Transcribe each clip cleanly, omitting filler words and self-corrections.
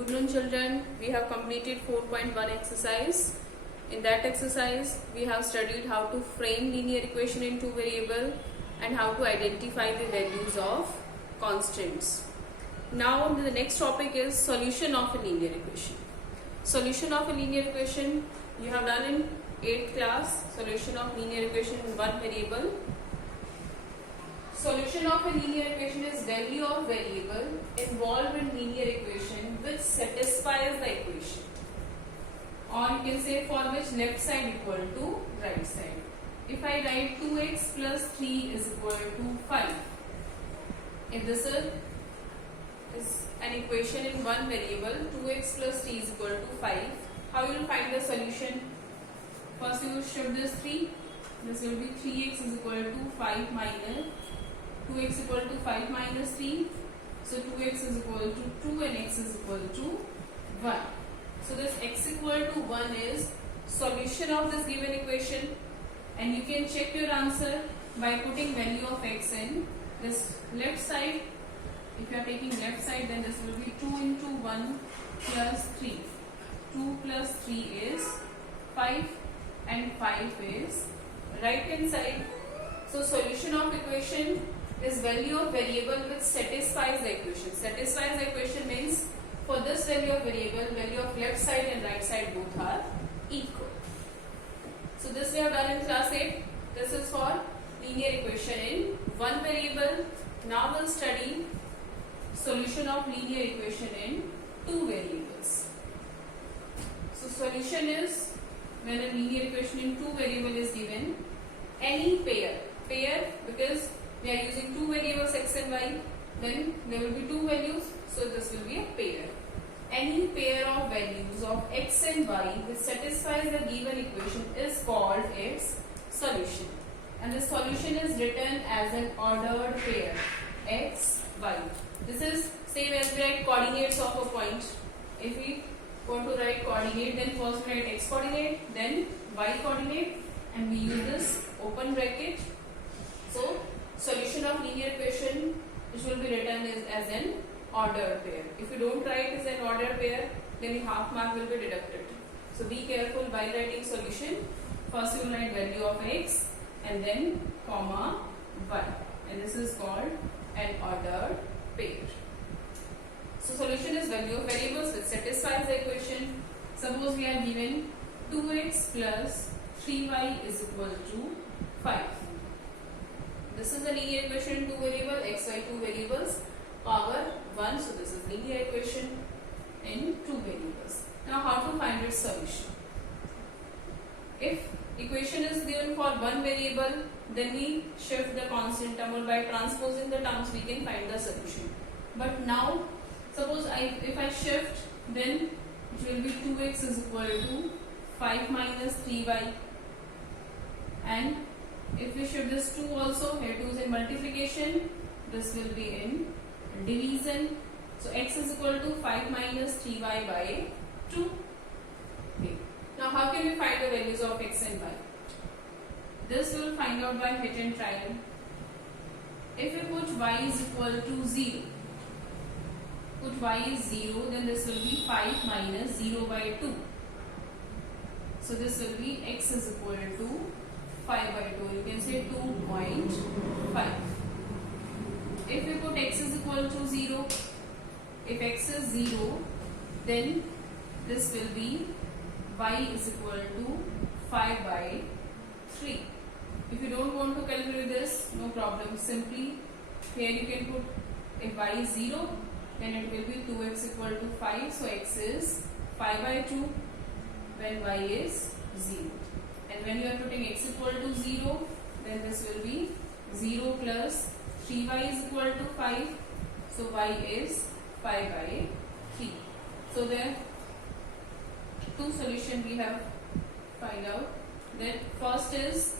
Good noon children, we have completed 4.1 exercise. In that exercise, we have studied how to frame linear equation in two variable and how to identify the values of constants. Now the next topic is solution of a linear equation. Solution of a linear equation you have done in 8th class, solution of linear equation in one variable. Solution of a linear equation is value of variable involved in linear equation which satisfies the equation, or you can say for which left side equal to right side. If I write 2x plus 3 is equal to 5, if this is an equation in one variable, 2x plus 3 is equal to 5, how you will find the solution? First you will shift this 3, this will be 3x is equal to 5 minus 2x equal to 5 minus 3, so 2x is equal to 2 and x is equal to 1. So this x equal to 1 is solution of this given equation, and you can check your answer by putting value of x in this left side. If you are taking left side, then this will be 2 into 1 plus 3. 2 plus 3 is 5 and 5 is right hand side. So solution of equation is value of variable which satisfies the equation. Satisfies the equation means for this value of variable, value of left side and right side both are equal. So this we have done in class 8. This is for linear equation in one variable. Now we'll study solution of linear equation in two variables. So solution is when a linear equation in two variable is given, any pair because we are using two variables x and y, then there will be two values, so this will be a pair. Any pair of values of x and y which satisfies the given equation is called its solution, and the solution is written as an ordered pair x, y. This is same as we write coordinates of a point. If we want to write coordinate, then first we write x coordinate, then y coordinate, and we use this open bracket. So solution of linear equation which will be written as an ordered pair. If you don't write as an ordered pair, then half mark will be deducted. So be careful while writing solution. First you will write value of x and then comma y, and this is called an ordered pair. So solution is value of variables which satisfies the equation. Suppose we are given 2x plus 3y is equal to 5. This is the linear equation in two variables, x, y, two variables, power 1. So this is linear equation in two variables. Now how to find its solution? If equation is given for one variable, then we shift the constant term, or by transposing the terms we can find the solution. But now suppose if I shift, then it will be 2x is equal to 5 minus 3y, and if we shift this 2 also, here 2 is in multiplication, this will be in division. So x is equal to 5 minus 3y by 2. Okay. Now how can we find the values of x and y? This we will find out by hit and trial. If we put y is equal to 0, put y is 0, then this will be 5 minus 0 by 2. So this will be x is equal to 5 by 2, you can say 2.5. If we put x is equal to 0, if x is 0, then this will be y is equal to 5 by 3. If you don't want to calculate this, no problem. Simply here you can put, if y is 0, then it will be 2x equal to 5. So x is 5 by 2 when y is 0. And when you are putting x equal to 0, then this will be 0 plus 3y is equal to 5. So y is 5 by 3. So there two solutions we have find out. Then first is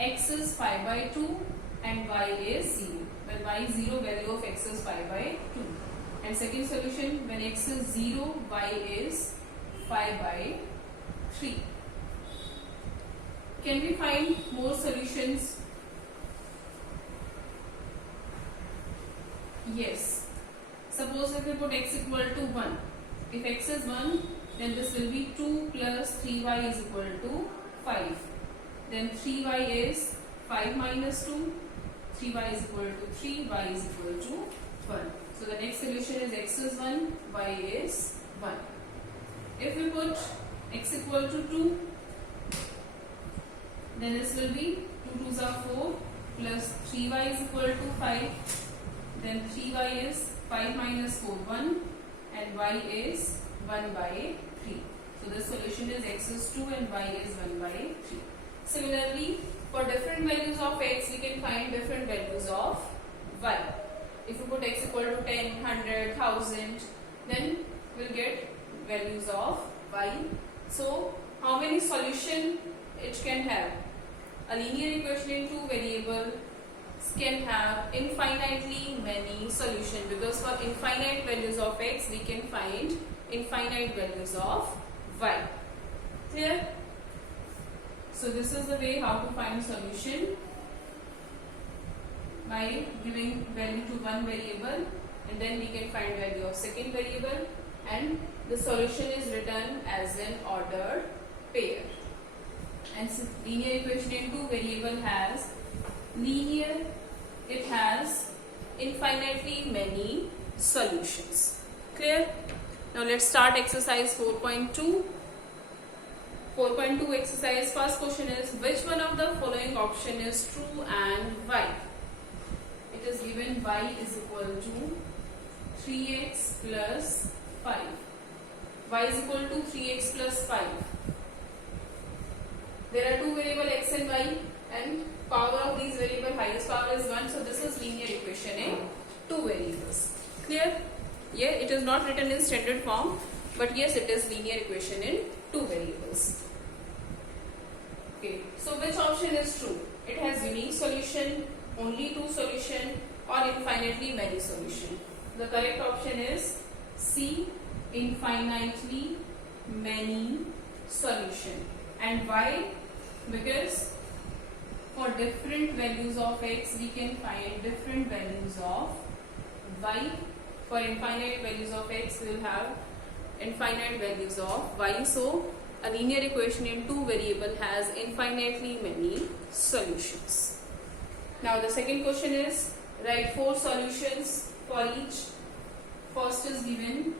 x is 5 by 2 and y is 0. When y is 0, value of x is 5 by 2. And second solution, when x is 0, y is 5 by 3. Can we find more solutions? Yes. Suppose if we put x equal to 1, If x is 1, then this will be 2 plus 3y is equal to 5. Then 3y is 5 minus 2. 3y is equal to 3, y is equal to 1. So the next solution is x is 1, y is 1. If we put x equal to 2, then this will be 2 2s are 4 plus 3y is equal to 5. Then 3y is 5 minus 4, 1, and y is 1 by 3. So the solution is x is 2 and y is 1 by 3. Similarly, for different values of x, we can find different values of y. If you put x equal to 10, 100, 1000, then we'll get values of y. So, how many solutions it can have? A linear equation in two variables can have infinitely many solutions, because for infinite values of x, we can find infinite values of y. Clear? So this is the way how to find solution, by giving value to one variable, and then we can find value of second variable, and the solution is written as an ordered pair. And linear equation in two variable has linear, it has infinitely many solutions. Clear? Now let's start exercise 4.2. 4.2 exercise. First question is, which one of the following option is true and why? It is given y is equal to 3x plus 5. Y is equal to 3x plus 5. There are two variables x and y, and power of these variables, highest power is 1. So this is linear equation in two variables. Clear? Yeah, it is not written in standard form, but yes, it is linear equation in two variables. Okay, so which option is true? It has unique solution, only two solution, or infinitely many solution. The correct option is C, infinitely many solution. And why? Because for different values of x, we can find different values of y. For infinite values of x, we will have infinite values of y. So a linear equation in two variable has infinitely many solutions. Now the second question is, write 4 solutions for each. First is given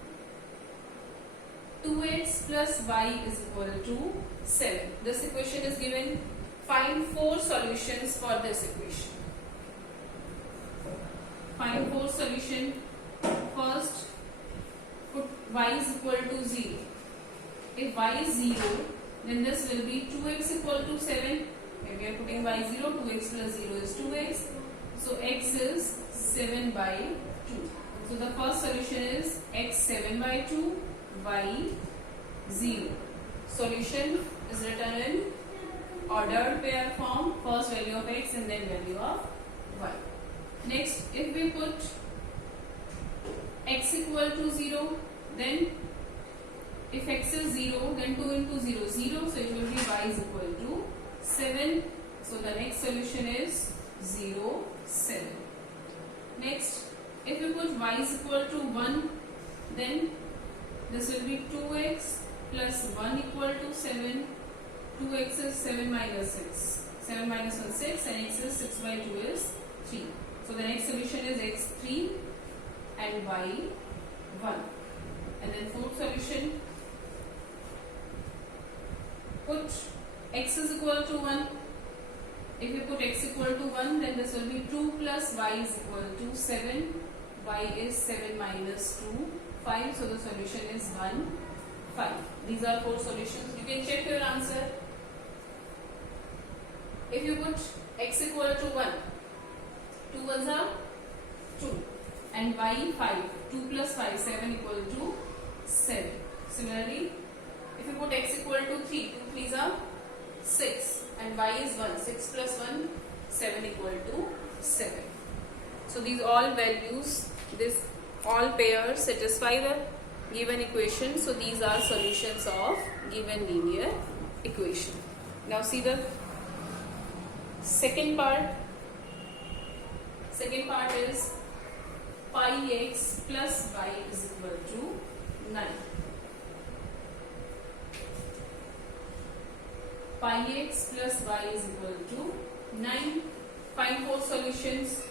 2x plus y is equal to 7. This equation is given. Find 4 solutions for this equation. Find 4 solutions. First, put y is equal to 0. If y is 0, then this will be 2x equal to 7. If we are putting y 0, 2x plus 0 is 2x. So x is 7 by 2. So the first solution is x 7 by 2, y 0. Solution is written in ordered pair form. First value of x and then value of y. Next, if we put x equal to 0, then if x is 0, then 2 into 0 is 0, so it will be y is equal to 7. So the next solution is 0, 7. Next, if we put y is equal to 1, then this will be 2x plus 1 equal to 7. 2x is 7 minus 6. 7 minus 1 6, and x is 6 by 2 is 3. So the next solution is x 3 and y 1. And then fourth solution, put x is equal to 1. If you put x equal to 1, then this will be 2 plus y is equal to 7. Y is 7 minus 2, 5. So the solution is 1, 5. These are 4 solutions. You can check your answer. If you put x equal to 1, 2 ones are 2. And y 5. 2 plus 5, 7 equal to 7. Similarly, if you put x equal to 3, 2 3s are 6. And y is 1. 6 plus 1, 7 equal to 7. So these all values, this all pairs satisfy the given equation. So these are solutions of given linear equation. Now see the second part. Second part is pi x plus y is equal to 9. pi x plus y is equal to 9. Find 4 solutions.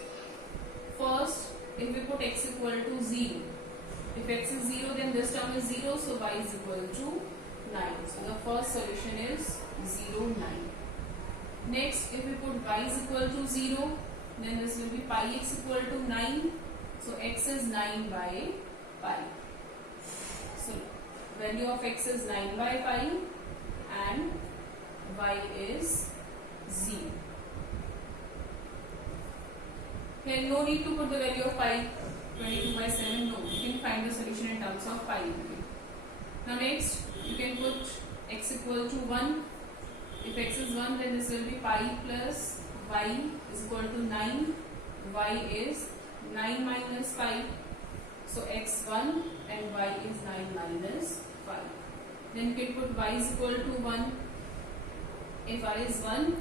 First, if we put x equal to 0, if x is 0 then this term is 0, so y is equal to 9. So the first solution is 0, 9. Next, if we put y is equal to 0, then this will be pi x equal to 9. So x is 9 by pi. So value of x is 9 by pi and y is 0. Here no need to put the value of pi 22 by 7. No, you can find the solution in terms of pi only. Now next, you can put x equal to 1. If x is 1, then this will be pi plus y is equal to 9. Y is 9 minus pi. So x 1 and y is 9 minus 5. Then you can put y is equal to 1. If y is 1,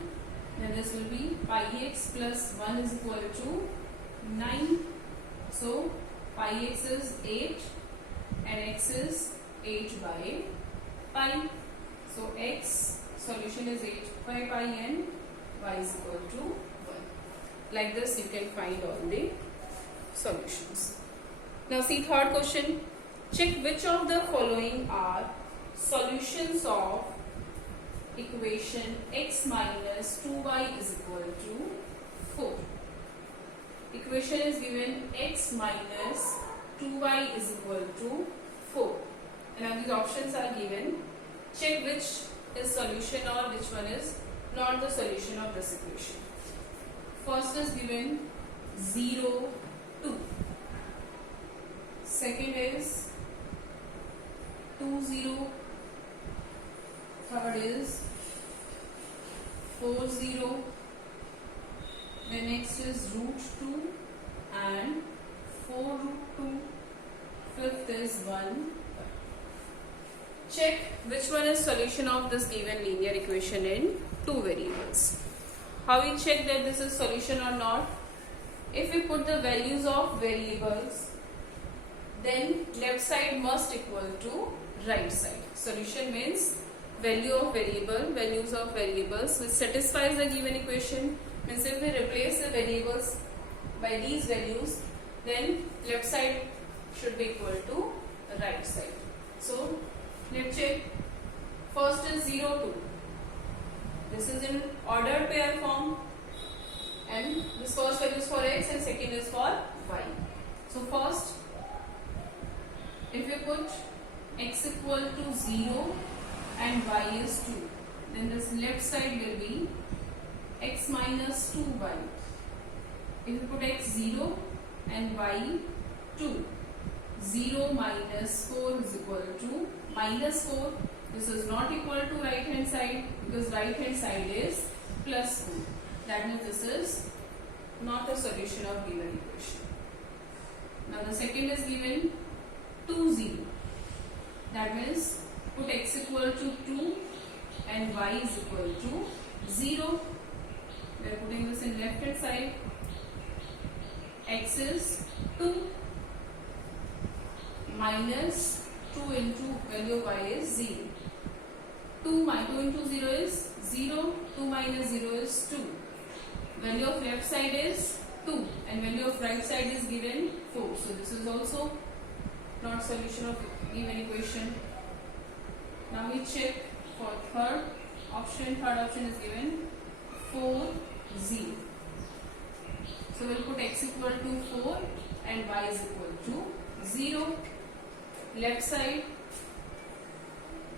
then this will be pi x plus 1 is equal to 9. So pi x is 8 and x is 8 by pi. So x solution is 8 by pi and y is equal to 1. Like this you can find all the solutions. Now see third question. Check which of the following are solutions of equation x minus 2y is equal to 4. Equation is given x minus 2y is equal to 4. And now these options are given. Check which is solution or which one is not the solution of this equation. First is given 0, 2. Second is 2, 0. Third is 4, 0. The next is root 2 and 4 root 2. Fifth is 1. Check which one is solution of this given linear equation in two variables. How we check that this is solution or not? If we put the values of variables, then left side must equal to right side. Solution means value of variable, values of variables which satisfies the given equation. Means if we replace the variables by these values, then left side should be equal to right side. So let's check. First is 0, 2. This is in ordered pair form and this first value is for x and second is for y. So first, if you put x equal to 0 and y is 2, then this left side will be x minus 2y. If you put x 0 and y 2, 0 minus 4 is equal to minus 4. This is not equal to right hand side because right hand side is plus 4. That means this is not a solution of given equation. Now the second is given 2, 0. That means put x equal to 2 and y is equal to 0. We are putting this in left hand side. X is 2 minus 2 into value of y is 0. 2 into 0 is 0. 2 minus 0 is 2. Value of left side is 2 and value of right side is given 4. So this is also not solution of given equation. Now we check for third option. Third option is given 4, 0. So we'll put x equal to 4 and y is equal to 0. Left side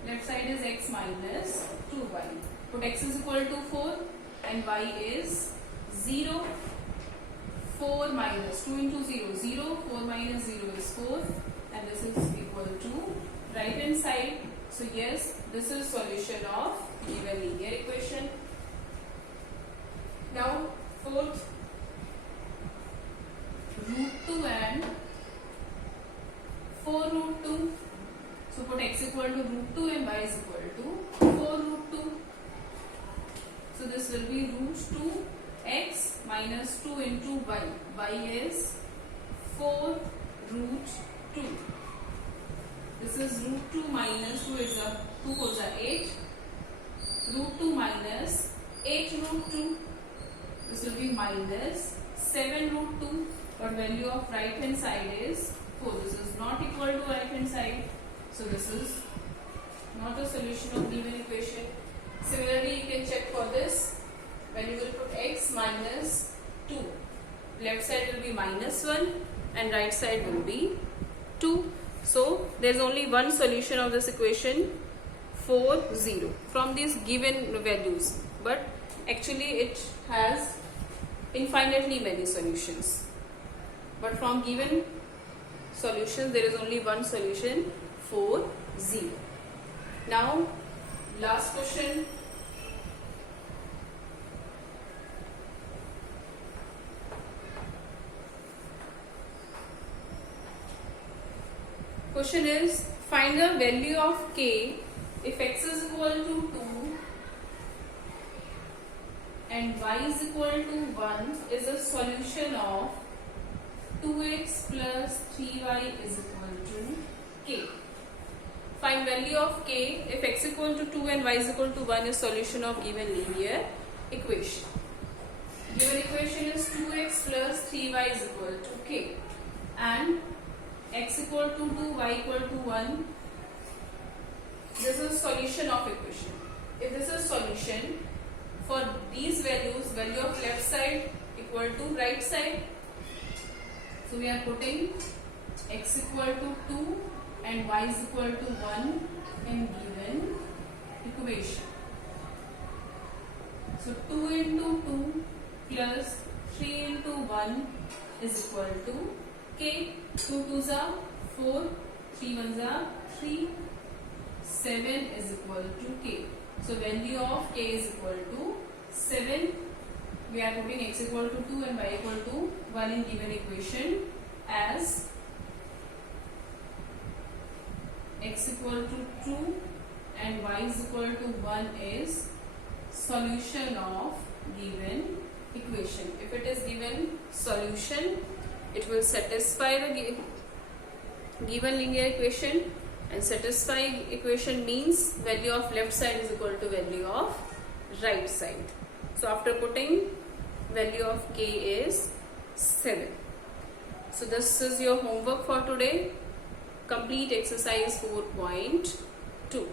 is x minus 2y. Put x is equal to 4 and y is 0. 4 minus 2 into 0, 0. 4 minus 0 is 4 and this is equal to right hand side. So yes, this is solution of given linear equation. Now fourth, root 2 and 4 root 2. So put x equal to root 2 and y is equal to 4 root 2. So this will be root 2 x minus 2 into y. Y is 4 root 2. This is root 2 minus 2 is 2 4s are 8. root 2 minus 8 root 2. This will be minus 7 root 2. But value of right hand side is 4. This is not equal to right hand side. So this is not a solution of given equation. Similarly, you can check for this. When you will put x minus 2, left side will be minus 1 and right side will be 2. So there is only one solution of this equation, 4, 0, from these given values. But actually it has infinitely many solutions. But from given solutions there is only one solution, 4, 0. Now last question. Question is, find the value of k if x is equal to 2 and y is equal to 1 is a solution of 2x plus 3y is equal to k. Find value of k if x equal to 2 and y is equal to 1 is solution of given linear equation. Given equation is 2x plus 3y is equal to k and x equal to 2, y equal to 1. This is solution of equation. If this is solution, for these values, value of left side equal to right side. So we are putting x equal to 2 and y is equal to 1 in given equation. So 2 into 2 plus 3 into 1 is equal to k. 2 2s are 4, 3 1s are 3, 7 is equal to k. So value of k is equal to 7. We are putting x equal to 2 and y equal to 1 in given equation as x equal to 2 and y is equal to 1 is solution of given equation. If it is given solution, it will satisfy the given linear equation, and satisfy equation means value of left side is equal to value of right side. So after putting, value of k is 7. So this is your homework for today. Complete exercise 4.2.